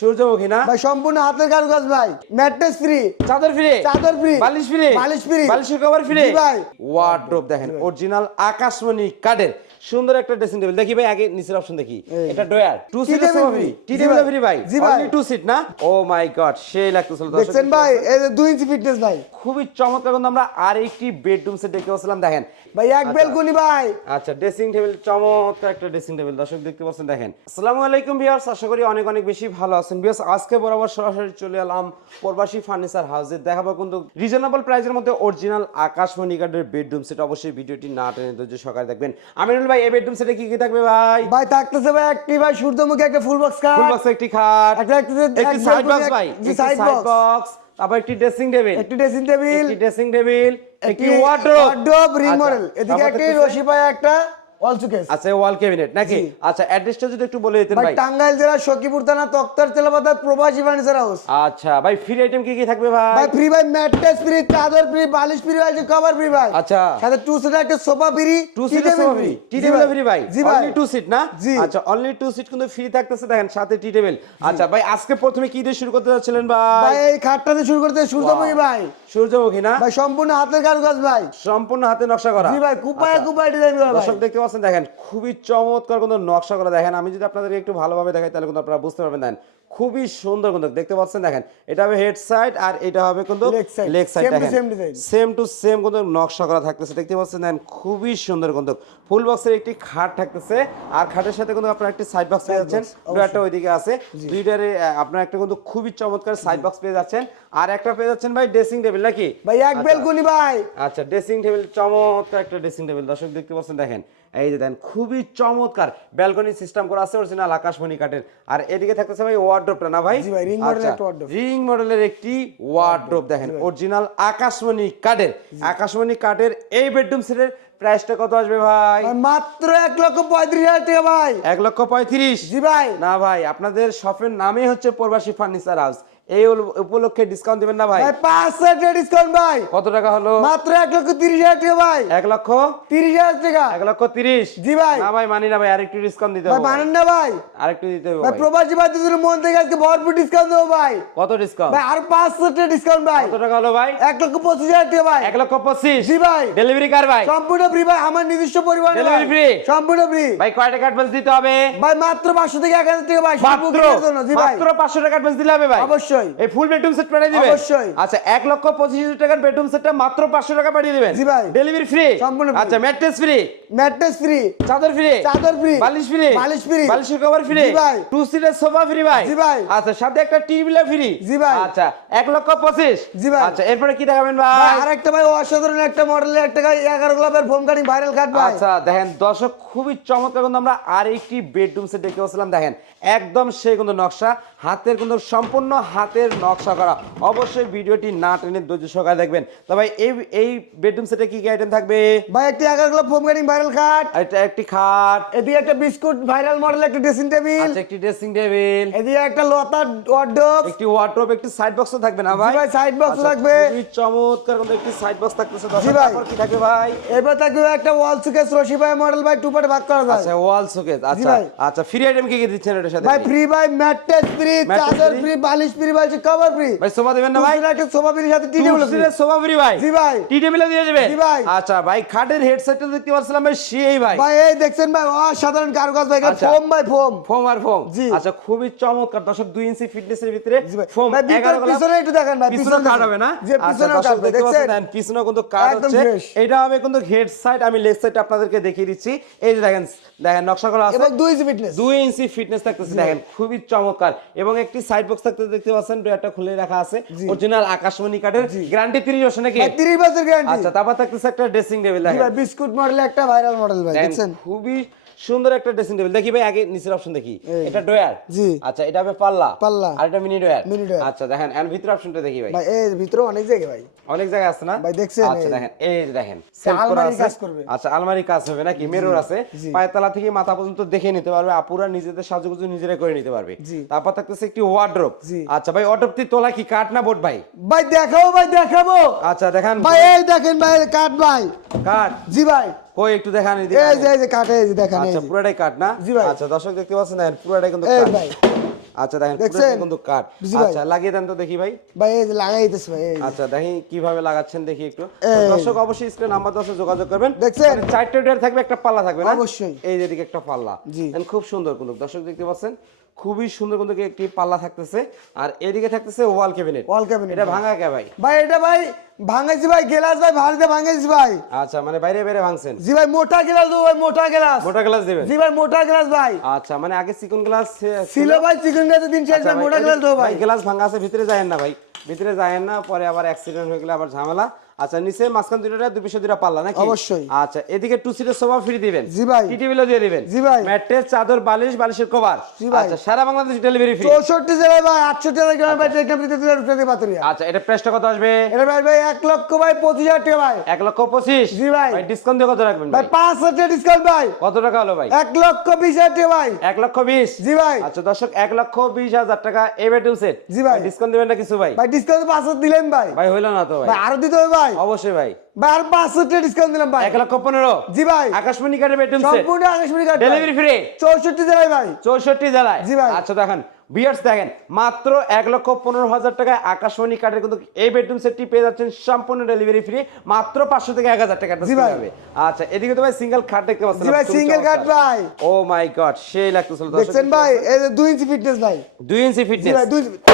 সূর্যমুখী না? ভাই সম্পূর্ণ হাতের কারুকাজ ভাই। ম্যাট্রেস ফ্রি চাদর ফ্রি চাদর বালিশ ফ্রি বালিশ free, বালিশের কভার ফ্রি ভাই। ওয়ার্ড্রোব দেখেন অরিজিনাল আকাশমণি কাঠের। সুন্দর একটা ড্রেসিং টেবিল দেখি ভাই আগে নিচের অপশন দেখি। এটা drawer two seat free tea table free ভাই। জি ভাই। টু সিট না? ও মাই গড সেই লাগতেছিল দেখছেন ভাই এই যে দুই ইঞ্চি ফিটনেস ভাই। খুবই চমৎকার কিন্তু আমরা আর একটি বেডরুম সেট দেখতে পাচ্ছিলাম দেখেন। ভাই এক বেলকুনি ভাই। আচ্ছা ড্রেসিং টেবিল চমৎকার একটা ড্রেসিং টেবিল দর্শক দেখতে পাচ্ছেন দেখেন। আসসালামু আলাইকুম ভিউয়ার্স আশা করি অনেক অনেক বেশি ভালো আছেন। ভিউয়ার্স আজকে বরাবর সরাসরি চলে এলাম প্রবাসী ফার্নিচার হাউসে। দেখাবো কিন্তু রিজনেবল প্রাইসের মধ্যে অরিজিনাল আকাশমণি বেডরুম সেট অবশ্যই ভিডিওটি না টেনে ধৈর্য সকালে দেখবেন। আমিনুল ভাই এই বেডরুম সেটে কি কি থাকবে ভাই? ভাই থাকতেছে ভাই একটি ভাই সূর্যমুখী একটা ফুল বক্স ফুল বক্স একটি খাট একটা একটা- সাইড বক্স ভাই সাইড বক্স তারপর একটি ড্রেসিং টেবিল একটি ড্রেসিং টেবিল একটি ড্রেসিং টেবিল একটি ওয়ার্ড্রোব ওয়ার্ড্রোব রিং মডেল এদিকে একটি রশি পায় একটা অল সুকেস আচ্ছা ওয়াল ক্যাবিনেট নাকি? আচ্ছা অ্যাড্রেসটা যদি একটু বলে দিতেন ভাই ভাই। টাঙ্গাইল জেলা সখীপুর থানা তক্তার তেলাপাতা প্রবাসী ফার্নিচার হাউস আচ্ছা ভাই ফ্রি আইটেম কি কি থাকবে ভাই? ভাই ফ্রি ভাই ম্যাট্রেস ফ্রি চাদর ফ্রি বালিশ ফ্রি ভাই কভার ফ্রি ভাই। আচ্ছা। সাথে টু সিট একটা sofa free two seat free tea table free ভাই? জি ভাই। অনলি টু সিট না আচ্ছা অনলি টু সিট কিন্তু ফ্রি থাকতেছে দেখেন সাথে টি টেবিল আচ্ছা ভাই আজকে প্রথমে কি দিয়ে শুরু করতে যাচ্ছিলেন ভাই? ভাই এই খাটটাতে শুরু করতে সূর্যমুখী ভাই। সূর্যমুখী না? ভাই সম্পূর্ণ হাতের কারুকাজ ভাই। সম্পূর্ণ হাতে নকশা করা। জি ভাই কুপায় আচ্ছা। কুপায় ডিজাইন করা দর্শক দেখতে পাচ্ছেন দেখেন খুবই চমৎকার কিন্তু নকশা করা। দেখেন আমি যদি আপনাদের একটু ভালোভাবে দেখাই তাহলে কিন্তু আপনারা বুঝতে পারবেন দেখেন খুবই সুন্দর কিন্তু দেখতে পাচ্ছেন দেখেন এটা হবে হেড সাইড আর এটা হবে কিন্তু. Leg side. Same to same কিন্তু নকশা করা থাকতেছে দেখতে পাচ্ছেন দেখেন খুবই সুন্দর কিন্তু। ফুল বক্সের একটি খাট থাকতেছে আর খাটের সাথে কিন্তু আপনারা একটি সাইড বক্স পেয়ে যাচ্ছেন। দুটো ওইদিকে আছে দুইটারে আপনারা একটা কিন্তু খুবই চমৎকার সাইড বক্স পেয়ে যাচ্ছেন আর একটা পেয়ে যাচ্ছেন ভাই ড্রেসিং টেবিল নাকি? ভাই এক আচ্ছা। বেলকুনি ভাই। আচ্ছা ড্রেসিং টেবিল চমৎকার একটা ড্রেসিং টেবিল দর্শক দেখতে পাচ্ছেন দেখেন। এই যে দেখেন খুবই চমৎকার ব্যালকনি সিস্টেম করা আছে অরিজিনাল আকাশমণি কাঠের। আর এদিকে থাকতেছে ভাই ওয়ার্ড্রপটা না ভাই? একটা wardrobe। রিং মডেলের একটি ওয়ার্ড্রপ দেখেন অরিজিনাল আকাশমণি কাঠের। আকাশমণি কাঠের এই বেডরুম সেটের প্রাইসটা কত আসবে ভাই? মাত্র এক লক্ষ পঁয়ত্রিশ হাজার টাকা ভাই। এক লক্ষ পঁয়ত্রিশ? জি ভাই। না ভাই আপনাদের শপের নামই হচ্ছে প্রবাসী ফার্নিচার হাউস এই উপলক্ষে ডিসকাউন্ট দিবেন না ভাই? পাঁচ হাজার ডিসকাউন্ট ভাই। কত টাকা হলো? মাত্র এক লক্ষ তিরিশ হাজার টাকা ভাই। এক লক্ষ? তিরিশ হাজার টাকা। এক লক্ষ তিরিশ? জি ভাই। না ভাই মানি না ভাই আরেকটু ডিসকাউন্ট দিতে হবে মানেন না ভাই। আরেকটু দিতে হবে ভাই। প্রবাসী মন থেকে আজকে ভরপুর ডিসকাউন্ট দেবো ভাই। কত ডিসকাউন্ট ভাই আর পাঁচ হাজার টাকা ডিসকাউন্ট ভাই। কত টাকা হলো ভাই? এক লক্ষ পঁচিশ হাজার টাকা ভাই। এক লক্ষ পঁচিশ? জি ভাই। ডেলিভারি কার ভাই? সম্পূর্ণ ফ্রি ভাই আমার নিজস্ব পরিবার Delivery free? সম্পূর্ণ ফ্রি ভাই কয় টাকা অ্যাডভান্স দিতে হবে? ভাই মাত্র পাঁচশো থেকে এক হাজার টাকা ভাই মাত্র? পাঁচশো টাকা অ্যাডভান্স দিলে হবে ভাই? অবশ্যই। এই ফুল বেডরুম সেট পাঠিয়ে দিবেন? অবশ্যই। আচ্ছা এক লক্ষ পঁচিশ হাজার টাকার বেডরুম সেটটা মাত্র পাঁচশো টাকা পাঠিয়ে দিবেন? জি ভাই। ডেলিভারি ফ্রি সম্পূর্ণ আচ্ছা ম্যাট্রেস ফ্রি ম্যাট্রেস ফ্রি চাদর ফ্রি চাদর free, বালিশ ফ্রি বালিশ free, বালিশের কভার ফ্রি জি ভাই। টু সিটের সোফা ফ্রি ভাই? জি ভাই। আচ্ছা সাথে একটা টিভি ফ্রি জি ভাই। আচ্ছা এক লক্ষ পঁচিশ? জি ভাই। আচ্ছা এরপরে কি দেখাবেন ভাই? ভাই আরেকটা ভাই অসাধারণ একটা মডেলের একটা এগারো গ্লাবের ফোম কাটিং ভাইরাল কাট ভাই। আচ্ছা দেখেন দর্শক খুবই চমৎকার কিন্তু আমরা আর একটি বেডরুম সেট দেখতে পাচ্ছিলাম দেখেন। একদম সেই কিন্তু নকশা হাতের কিন্তু সম্পূর্ণ হাতের নকশা করা। অবশ্যই ভিডিওটি না টেনে ধৈর্য সহকারে দেখবেন। তবে এই এই বেডরুম সেটে কি কি আইটেম থাকবে? ভাই একটি এগারো গ্লাব ফোম কাটিং ভাইরাল আর এটা একটি খাট। এদিকে একটা বিস্কুট ভাইরাল মডেল একটা ড্রেসিং টেবিল আচ্ছা একটি ড্রেসিং টেবিল এদিকে একটা লতা ওয়ার্ডরোব একটি ওয়ার্ডরোব একটি সাইড বক্স থাকবে না ভাই? ভাই, box আচ্ছা, থাকবে। খুবই চমৎকার কিন্তু একটি সাইড বক্স থাকতেছে। জি ভাই। কি থাকবে ভাই? এবার থাকবে একটা ওয়াল সুকেস রশি ভাই মডেল ভাই টু পার্টে ভাগ করা যায়। আচ্ছা ওয়াল শোকেস আচ্ছা ভাই। আচ্ছা ফ্রি আইটেম কি কি দিচ্ছেন এটার সাথে? ভাই ফ্রি ভাই ম্যাট্রেস ফ্রি চাদর ফ্রি বালিশ ফ্রি ভাই কভার ফ্রি ভাই সোফা দিবেন না ভাই? একটা সোফা ফ্রি সাথে tea table free sofa free ভাই। জি ভাই। টি টেবিলে দিয়ে দিবেন জি ভাই। আচ্ছা ভাই খাটের হেডসেটটা দেখতে পাচ্ছিলাম ভাই সেই ভাই। ভাই এই দেখছেন ভাই অসাধারণ কারুকাজ ভাই আচ্ছা। ফোম ভাই ফোম ফোম আর ফোম জি। আচ্ছা খুবই চমৎকার। দর্শক দুই ইঞ্চি ফিটনেসের ভিতরে ফোম ভাই। পিছনে একটু দেখেন ভাই পিছনে কাট হবে না? যে আচ্ছা, পিছনে কাট দেখছেন? পিছনেও কিন্তু কাট হচ্ছে। এটা হবে কিন্তু হেড সাইড আমি লেগ সাইড আপনাদেরকে দেখিয়ে দিচ্ছি। এই যে দেখেন দেখেন নকশা করা আছে। এবং দুই ফিটনেস দুই ইঞ্চি ফিটনেস থাকতেছে দেখেন খুবই চমৎকার। এবং একটি সাইড বক্স থাকতে দেখতে ডয়ারটা খুলে রাখা আছে। অরিজিনাল আকাশমণি কাঠের গ্যারান্টি 30 বছর নাকি? তিরিশ 30 বছর গ্যারান্টি আচ্ছা তারপর থাকতেছে একটা ড্রেসিং টেবিল বিস্কুট মডেল একটা ভাইরাল মডেল ভাই দেখছেন? খুবই সুন্দর একটা ড্রেসিং টেবিল দেখি ভাই আগে নিচের অপশন দেখি। এটা ডয়ার জি। আচ্ছা এটা হবে পাল্লা। পাল্লা। আর এটা মিনি ডয়ার Mini dryer। আচ্ছা দেখেন এর ভিতর অপশনটা দেখি ভাই। ভাই এর ভিতরে অনেক জায়গা ভাই। অনেক জায়গায় আছে না? ভাই, দেখছেন আচ্ছা দেখেন এই যে দেখেন আলমারি কাজ করবে। আচ্ছা আলমারি কাজ হবে নাকি? মেরর আছে। পায়ের তলা থেকে মাথা পর্যন্ত দেখে নিতে পারবে। আপুরা নিজেদের সাজুগুজু নিজেরা করে নিতে পারবে। তারপর থাকতেছে একটি ওয়ার্ড্রপ আচ্ছা ভাই ওয়ার্ড্রপটি তোলা কি কাঠ না বোর্ড ভাই? ভাই দেখাবো ভাই দেখাবো। আচ্ছা দেখান। ভাই এই দেখেন ভাই কাট ভাই। কাঠ? জি ভাই। কই একটু দেখান এই যে এই যে কাটে এই যে দেখেন আচ্ছা পুরোটাই কাঠ না জি ভাই। আচ্ছা দর্শক দেখতে পাচ্ছেন দেখেন পুরোটাই কিন্তু কাঠ। ভাই আচ্ছা দেখেন দেখছেন? পুরোটা কিন্তু ভাই। আচ্ছা লাগিয়ে দেন তো দেখি ভাই ভাই এই যে লাগাই দিতেছে ভাই আচ্ছা দেখি কীভাবে লাগাচ্ছেন দেখি একটু দর্শক অবশ্যই স্ক্রিন নাম্বার যোগাযোগ করবেন দেখছেন? মানে চারটে ডেয়ার থাকবে একটা পাল্লা থাকবে না অবশ্যই। এই যেদিকে একটা পাল্লা। খুব সুন্দর কিন্তু দর্শক দেখতে পাচ্ছেন খুবই সুন্দর কিন্তু একটি পাল্লা থাকতেছে। আর এদিকে থাকতেছে ওয়াল ক্যাবিনেট ওয়াল cabinet, এটা ভাঙা কে ভাই? ভাই এটা ভাই ভাঙাইছি ভাই গেলাস ভাই ভারীতে ভাঙাইছি ভাই। আচ্ছা মানে বাইরে বাইরে ভাঙছেন? জি ভাই মোটা গেলাস দেবো ভাই মোটা গ্লাস মোটা গ্লাস দিবেন? জি ভাই মোটা গ্লাস ভাই। আচ্ছা মানে আগে চিকন গ্লাস ছিল ভাই চিকেন গাছে দিন শেষ ভাই মোটা গেলাস দেবো ভাই। গ্লাস ভাঙা আছে ভিতরে যায়েন না ভাই। ভিতরে যায়েন না পরে আবার অ্যাক্সিডেন্ট হয়ে গেলে আবার ঝামেলা। আচ্ছা নিচে মাঝখান দুটোটা দুই পিছে দুটা পাল্লা নাকি? অবশ্যই। আচ্ছা এদিকে টু সিটের সোফা ফ্রি দিবেন। জি ভাই। টি টেবিলও দিয়ে দিবেন। জি ভাই। ম্যাট্রেস চাদর বালিশ বালিশের কভার জি ভাই। আচ্ছা সারা বাংলাদেশ ডেলিভারি ফ্রি চৌষট্টি জেলায় ভাই আটষট্টি জেলায় গ্রামে ভাই টেকনাফ দিতে দিতে পাতুরিয়া আচ্ছা এটা প্রাইসটা কত আসবে? এটা ভাই ভাই এক লক্ষ ভাই পঁচিশ হাজার টাকা ভাই। এক লক্ষ পঁচিশ? জি ভাই। ভাই ডিসকাউন্ট দিয়ে কত রাখবেন ভাই ভাই? পাঁচ হাজার টাকা ডিসকাউন্ট ভাই। কত টাকা হলো ভাই? এক লক্ষ বিশ হাজার টাকা ভাই। এক লক্ষ বিশ? জি ভাই। আচ্ছা দর্শক এক লক্ষ বিশ হাজার টাকা এই বেডরুম সেট জি ভাই। ডিসকাউন্ট দিবেন না কিছু ভাই? ভাই ডিসকাউন্ট পাঁচ হাজার দিলেন ভাই। ভাই হইল না তো ভাই। ভাই আরও দিতে হবে ভাই। অবশ্যই ভাই। ভাই আর পাঁচ হাজার ডিসকাউন্ট দিলাম ভাই। এক লক্ষ পনেরো। জি ভাই। আকাশমণি কার্ডের বেডরুম সম্পূর্ণ আকাশমণি কার্ড ডেলিভারি ফ্রি চৌষট্টি জেলায় ভাই। চৌষট্টি জেলায়। জি ভাই। আচ্ছা দেখেন বিয়ার্স দেখেন মাত্র এক লক্ষ পনেরো হাজার টাকায় আকাশমণি কার্ডের কিন্তু এই বেডরুম সেটটি পেয়ে যাচ্ছেন সম্পূর্ণ ডেলিভারি ফ্রি মাত্র পাঁচশো থেকে এক হাজার টাকা জি ভাই। আচ্ছা এদিকে তো ভাই সিঙ্গেল খাট দেখতে পাচ্ছেন জি ভাই সিঙ্গেল কার্ড ভাই। ও মাই গড সেই লাগতেছিল দেখছেন ভাই এই যে ইঞ্চি ফিটনেস ভাই। দুই ইঞ্চি ফিটনেস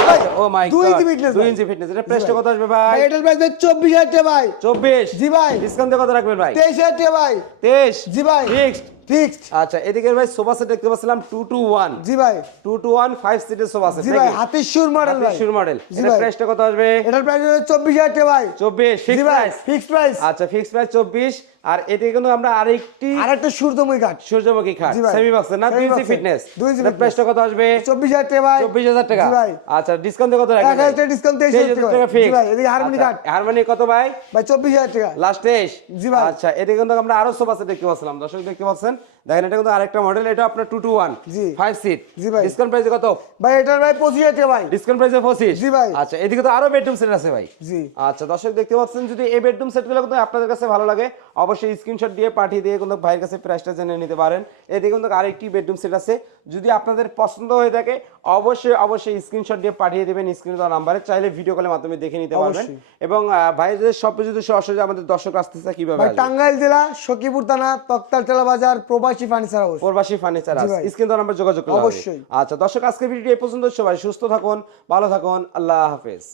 ভাই ও মাই দুই গড ইঞ্চি ফিটনেস দুই ইঞ্চি ফিটনেস এটা প্রাইসটা কত আসবে ভাই? ভাই এটার প্রাইস ভাই চব্বিশ হাজার টাকা ভাই। চব্বিশ? জি ভাই। ডিসকাউন্ট কত রাখবেন ভাই? তেইশ হাজার টাকা ভাই। তেইশ? জি ভাই। Fixed fixed. আচ্ছা এদিকে ভাই সোফা সেট দেখতে পাচ্ছিলাম টু টু ওয়ান জি ভাই। টু টু ওয়ান ফাইভ সিটের সোফা সেট জি ভাই হাতির সুর মডেল ভাই। শুর মডেল এটা। প্রাইসটা কত আসবে? এটার প্রাইস হচ্ছে চব্বিশ হাজার টাকা ভাই। চব্বিশ জি ভাই প্রাইস ফিক্সড প্রাইস আচ্ছা ফিক্সড প্রাইস চব্বিশ। আর এদিকে কিন্তু আমরা আরেকটি আর একটা সূর্যময় কাঠ সূর্যমুখী খাট জি ভাই। সেমি বক্সের না দুই ইঞ্চি ফিটনেস দুই ইঞ্চি। প্রাইসটা কত আসবে? চব্বিশ হাজার টাকা ভাই। চব্বিশ হাজার টাকা? ভাই। আচ্ছা ডিসকাউন্ট কত রাখবেন? হাজার টাকা ডিসকাউন্ট তেইশ হাজার টাকা টাকা জি ফিক্স ভাই এদিকে হারমোনি কাঠ হারমোনি কত ভাই? ভাই চব্বিশ হাজার টাকা। লাস্ট তেইশ। জি ভাই। আচ্ছা এদিকে কিন্তু আমরা আরও সোফা সেট দেখতে পাচ্ছিলাম। দর্শক দেখতে পাচ্ছেন? দেখেন এটা কিন্তু আরেকটা মডেল এটা আপনার টু টু ওয়ান জি। ফাইভ সিট জি ভাই। ডিসকাউন্ট প্রাইসে কত? ভাই এটার ভাই পঁচিশ হাজার টাকা ভাই। ডিসকাউন্ট প্রাইসে পঁচিশ? জি ভাই। আচ্ছা এদিকে তো আরও বেডরুম সেট আছে ভাই। জি। আচ্ছা দর্শক দেখতে পাচ্ছেন যদি এই বেডরুম সেটগুলো কিন্তু আপনাদের কাছে ভালো লাগে অবশ্যই স্ক্রিনশট দিয়ে পাঠিয়ে দিয়ে কিন্তু ভাইয়ের কাছে প্রাইসটা জেনে নিতে পারেন। এদিকে কিন্তু আরেকটি বেডরুম সেট আছে। যদি আপনাদের পছন্দ হয়ে থাকে অবশ্যই অবশ্যই স্ক্রিনশট দিয়ে পাঠিয়ে দেবেন। স্ক্রিনে দেওয়া নাম্বারে চাইলে ভিডিও কলের মাধ্যমে দেখে নিতে পারবেন। এবং আহ, ভাইদের সব যদি সরাসরি আমাদের দর্শক আসতে চায় কীভাবে ভাই টাঙ্গাইল জেলা সখীপুর থানা তক্তালতলা বাজার Probashi furniture house Probashi furniture ভাই। স্ক্রিন দেওয়া নাম্বার যোগাযোগ হবে। অবশ্যই। আচ্ছা দর্শক আজকে ভিডিও এই পর্যন্ত। সবাই সুস্থ থাকুন ভালো থাকুন। আল্লাহ হাফেজ।